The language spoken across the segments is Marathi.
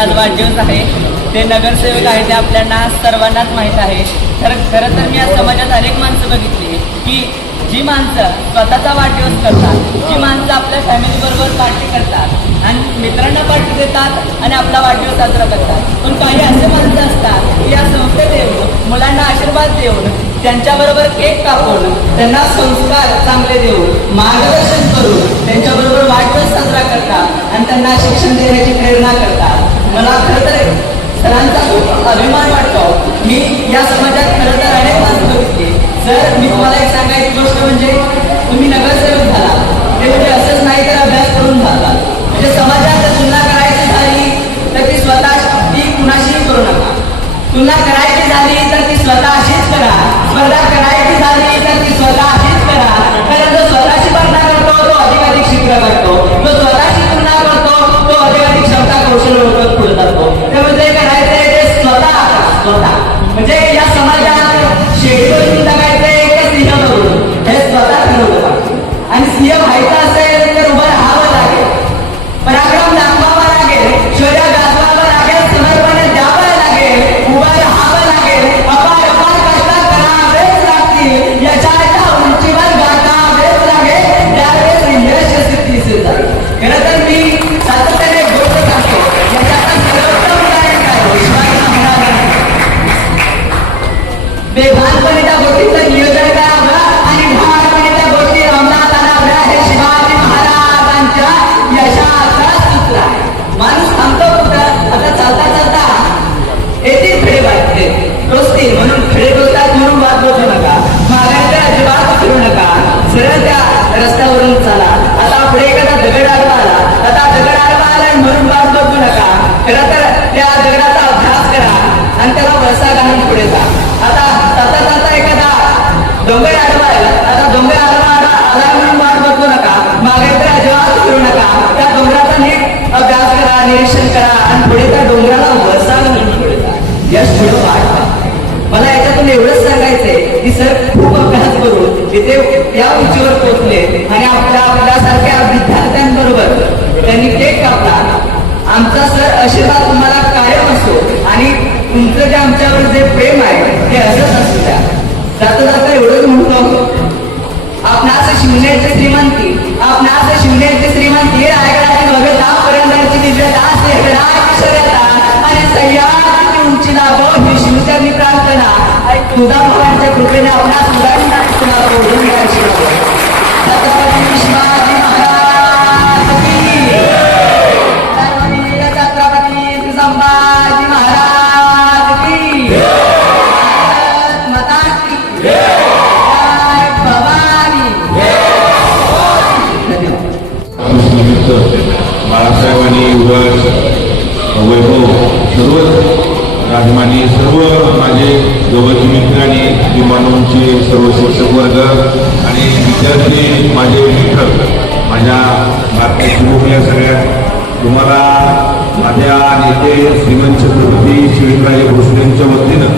आज वाढदिवस आहे. ते नगरसेवक आहे ते आपल्याला सर्वांनाच माहीत आहे. खरं तर मी या समाजात अनेक माणसं बघितली की जी माणसं स्वतःचा वाढदिवस करतात, जी माणसं आपल्या फॅमिलीबरोबर पार्टी करतात आणि मित्रांना पार्टी देतात आणि आपला वाढदिवस साजरा करतात. पण काही असे माणसं असतात की या संस्थेत येऊन मुलांना आशीर्वाद देऊन त्यांच्याबरोबर केक कापून त्यांना संस्कार चांगले देऊन मार्गदर्शन करून त्यांच्याबरोबर वाढदिवस साजरा करतात आणि त्यांना शिक्षण देण्याची प्रेरणा करतात. मला खरं तर सरांचा खूप अभिमान वाटतो. मी या समाजात खरं तर अनेक माणसं बघितली. जर मी तुम्हाला एक सांगायची गोष्ट म्हणजे तुम्ही नगरसेवक झाला ते म्हणजे असंच नाही तर अभ्यास करून झाला. म्हणजे समाजात तुलना करायची झाली तर ती स्वतःशी कुणाशीही करू नका. तुलना करायची झाली तर ती स्वतःशीच करा. स्पर्धा करायची झाली तर ती स्वतःशीच करा. कारण जो स्वतःशी स्पर्धा करतो तो अधिकाधिक शिकला करतो. जो स्वतःशी तुलना करतो तो अधिकाधिक क्षमता कौशल्य ओळखत पुढे जातो. त्यामुळे जे करायचंय ते स्वतः म्हणजे या समाजात शेळीवरून टाकायचंय का सिंह करून हे स्वतः ठरवलं पाहिजे. आणि सिंह व्हायचं असेल तर उभं राहावं लागेल, पराक्रम दाखवावा लागेल, शौर्य गाजवावं लागेल, समर्पण द्यावं लागेल, उभं राहावं लागेल. अपार कष्ट करावेच लागतील, यशाच्या उंचीवर गाठावेच लागेल. त्यावेळेस यश सिद्धीस जाईल. खरं तर मी सातत्याने गोष्ट सांगतो यशाचा सर्वोत्तम उदाहरण काय शिवाजी महाराजांनी बेभानपणे त्या गोष्टीचं नियोजन करावं आणि ढाळपणे त्या गोष्टी अंमलात आणाव्या. हे शिवाजी महाराजांच्या यशाचा सूत्र आहे. माणूस थांबतो कुठं? आता चालता चालता येतील खडे वाटते टोचतील म्हणून खडे टोचतात म्हणून वाद बसू नका. मागायला अजिबात फिरू नका. सरळ त्या रस्त्यावरून चाला. आता पुढे एखादा दगड आडवा आला, आता दगड आडवा आला म्हणून वाद बसू नका. खरं तर त्या दगडाचा अभ्यास करा आणि त्याला वळसा घालून पुढे जा. आता जाता जाता एखादा डोंगर आडवा आला, आता डोंगर आडवा आला म्हणून वाट बघू नका. मागे तर अजिबात फिरू नका. त्या डोंगराचा नीट अभ्यास करा, निरीक्षण करा आणि पुढे त्या डोंगराला वळसा घालून पुढे जा. यश पुढे वाट पहा. मला याच्यातून एवढंच सांगायचंय की सर खूप अभ्यास करून तिथे या उंचीवर पोहोचले आणि आपल्यासारख्या विद्यार्थ्यांबरोबर त्यांनी केक कापला. आमचा सर आशीर्वाद तुम्हाला कायम असो आणि तुमचं जे आमच्यावर जे प्रेम आहे ते असंच असू द्या. जाता जाता एवढंच म्हणतो आपणास शिवण्याची श्रीमंती, आपणास शिवण्याची श्रीमंती रायगडाची भगतापर्यंतची दिव्यदास शर्यता आणि सह्याद्रीची उंची लाभो ही शिवचरणी प्रार्थना आणि तुझा भगवानच्या कृपेने आपणास उदाहरण छत्रपती शिवाजी महाराज की छत्रपती संभाजी महाराज की माता की जय भवानी. बाळासाहेबांनी वैभव सर्व राजमानी सर्व माझे जवळचे मित्र आणि विमानोंचे सर्व शिक्षक वर्ग आणि विद्यार्थी माझे मित्र माझ्या भारताची भूमिका सगळ्या तुम्हाला माझ्या नेते श्रीमंत छत्रपती शिवाजीराजे भोसलेंच्या वतीनं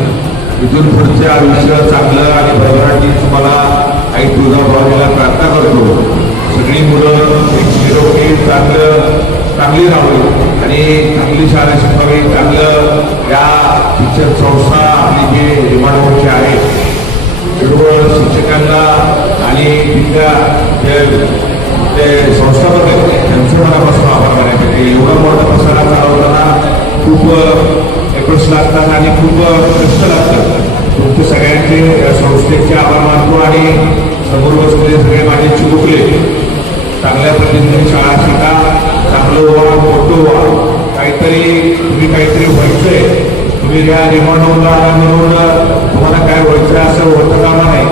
इथून पुढचे आयुष्य चांगलं आणि भरभराटी तुम्हाला आई तुळजाभवानीला प्रार्थना करतो. सगळी मुलं एक निरोगी चांगली राहावी आणि चांगली शाळा शिकावी. चांगलं या शिक्षण संस्था आणि जे विमानोचे आहेत सर्व शिक्षकांना आणि तिथल्या ते संस्थापक आहेत त्यांचं मनापासून आभार मानायचे. एवढा मोठा प्रसारा चालवताना खूप एफर्ट्स लागतात आणि खूप कष्ट लागतात. तुमचे सगळ्यांचे संस्थेचे आभार मानतो आणि समोर बसलेले सगळे माझे चिमुकले चांगल्या पद्धतीने शाळा शिका, चांगलं व्हा, मोठं व्हा. तुम्ही काहीतरी व्हायचंय. तुम्ही या रिमोटला म्हणून तुम्हाला काय व्हायचं असं होतं कामा नाही.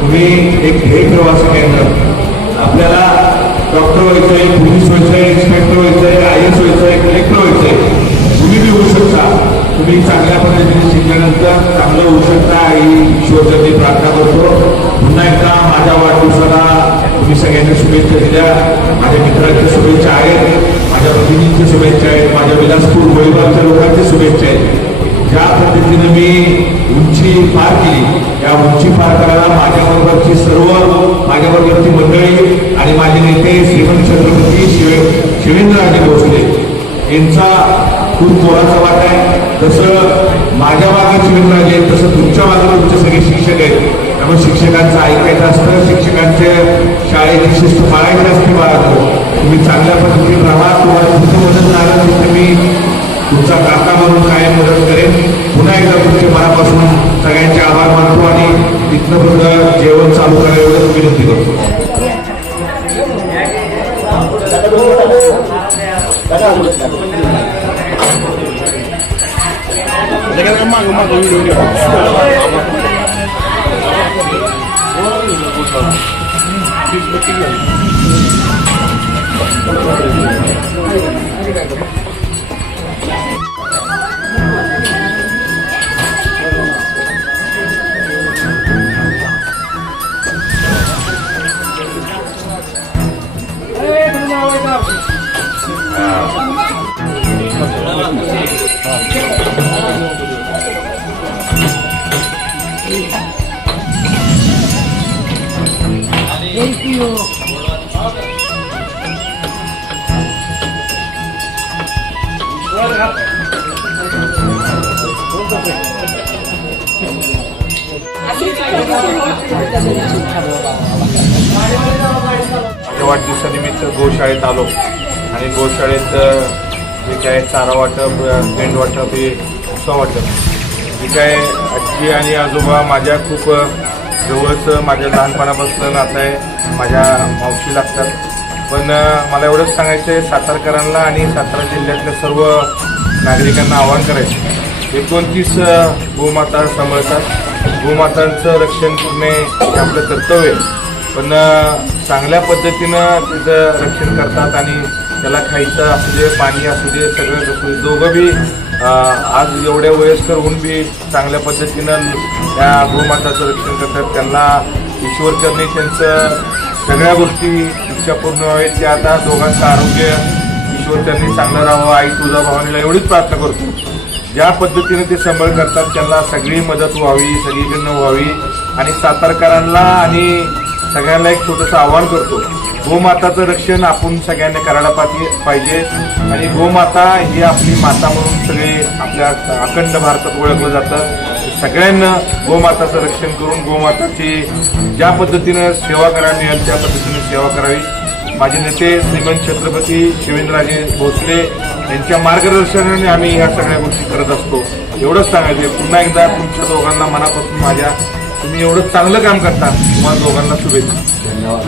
तुम्ही एक ध्येय ठेवा सगळ्यांना. आपल्याला डॉक्टर व्हायचंय, पोलीस व्हायचंय, इन्स्पेक्टर व्हायचंय, IAS व्हायचंय, कलेक्टर व्हायचंय. तुम्ही बी होऊ शकता. तुम्ही चांगल्या पद्धतीने शिकल्यानंतर चांगलं होऊ शकता ही ईश्वरचरणी प्रार्थना करतो. पुन्हा एकदा माझ्या वाढदिवसाला तुम्ही सगळ्यांनी शुभेच्छा दिल्या. माझ्या मित्रांच्या शुभेच्छा आहेत, माझ्या भगिनींच्या शुभेच्छा आहेत, माझ्या विलासपूर गोळीबारच्या लोकांच्या शुभेच्छा आहेत. ज्या पद्धतीने मी उंची पार केली या उंची पार करायला माझ्याबरोबरची माझ्याबरोबरची मंडळी आणि माझे नेते श्रीमंत छत्रपती शिवेंद्रराजे भोसले यांचा खूप मोलाचा वाटा आहे. जसं माझ्या मागे शिवेंद्रराजे आहेत तसं तुमच्या मागे तुमचे सगळे शिक्षक आहेत. त्यामुळे शिक्षकांचं ऐकायचं असतं, शिक्षकांच्या शाळेची शिस्त पाळायची असते. बाळांनो तुम्ही चांगल्या पद्धतीने राहा. तुम्हाला तुमचं मदत झालं तर मी तुमचा काका म्हणून कायम मदत करेन. पुन्हा एकदा तुमच्या मनापासून सगळ्यांचे आभार मानतो आणि तिथनं पुढं जेवण चालू करायला एवढं विनंती करतो. माझ्या वाढदिवसानिमित्त गोशाळेत आलो आणि गोशाळेत जे काय चारा वाटप, पेंड वाटप, हे उत्सव वाटप, जे काय आजी आणि आजोबा माझ्या खूप जवळच माझ्या लहानपणापासून नातं आहे. माझ्या मावशी लागतात. पण मला एवढंच सांगायचं आहे सातारकरांना आणि सातारा जिल्ह्यातल्या सर्व नागरिकांना आवाहन करायचं, 29 गोमाता सांभाळतात. गोमातांचं रक्षण करणे हे आपलं कर्तव्य आहे. पण चांगल्या पद्धतीनं तिचं रक्षण करतात आणि त्याला खायचं असू दे, पाणी असू दे, सगळं असू दे. दोघं बी आज एवढ्या वयस्कर होऊन बी चांगल्या पद्धतीनं त्या गोमाताचं रक्षण करतात. त्यांना ईश्वर करणे त्यांचं सगळ्या गोष्टी इच्छा पूर्ण व्हावेत. त्या आता दोघांचं आरोग्य ईश्वर त्यांनी चांगलं राहावं. आई तुझा भावनेला एवढीच प्रार्थना करतो. ज्या पद्धतीने ते सांभाळ करतात त्यांना सगळी मदत व्हावी, सगळीकडनं व्हावी. आणि सातारकरांना आणि सगळ्यांना एक छोटंसं आवाहन करतो, गोमाताचं रक्षण आपण सगळ्यांनी करायला पाहिजे. आणि गोमाता ही आपली माता म्हणून सगळे आपल्या अखंड भारतात ओळखलं जातं. सगळ्यांना गोमाताचं रक्षण करून गोमाताची ज्या पद्धतीनं सेवा करायला मिळेल त्या पद्धतीने सेवा करावी. माझे नेते श्रीमंत छत्रपती शिवेंद्रराजे भोसले यांच्या मार्गदर्शनाने आम्ही ह्या सगळ्या गोष्टी करत असतो. एवढंच सांगायचे. पुन्हा एकदा तुमच्या दोघांना मनापासून तुम्ही एवढं चांगलं काम करता. तुम्हाला दोघांना शुभेच्छा. धन्यवाद.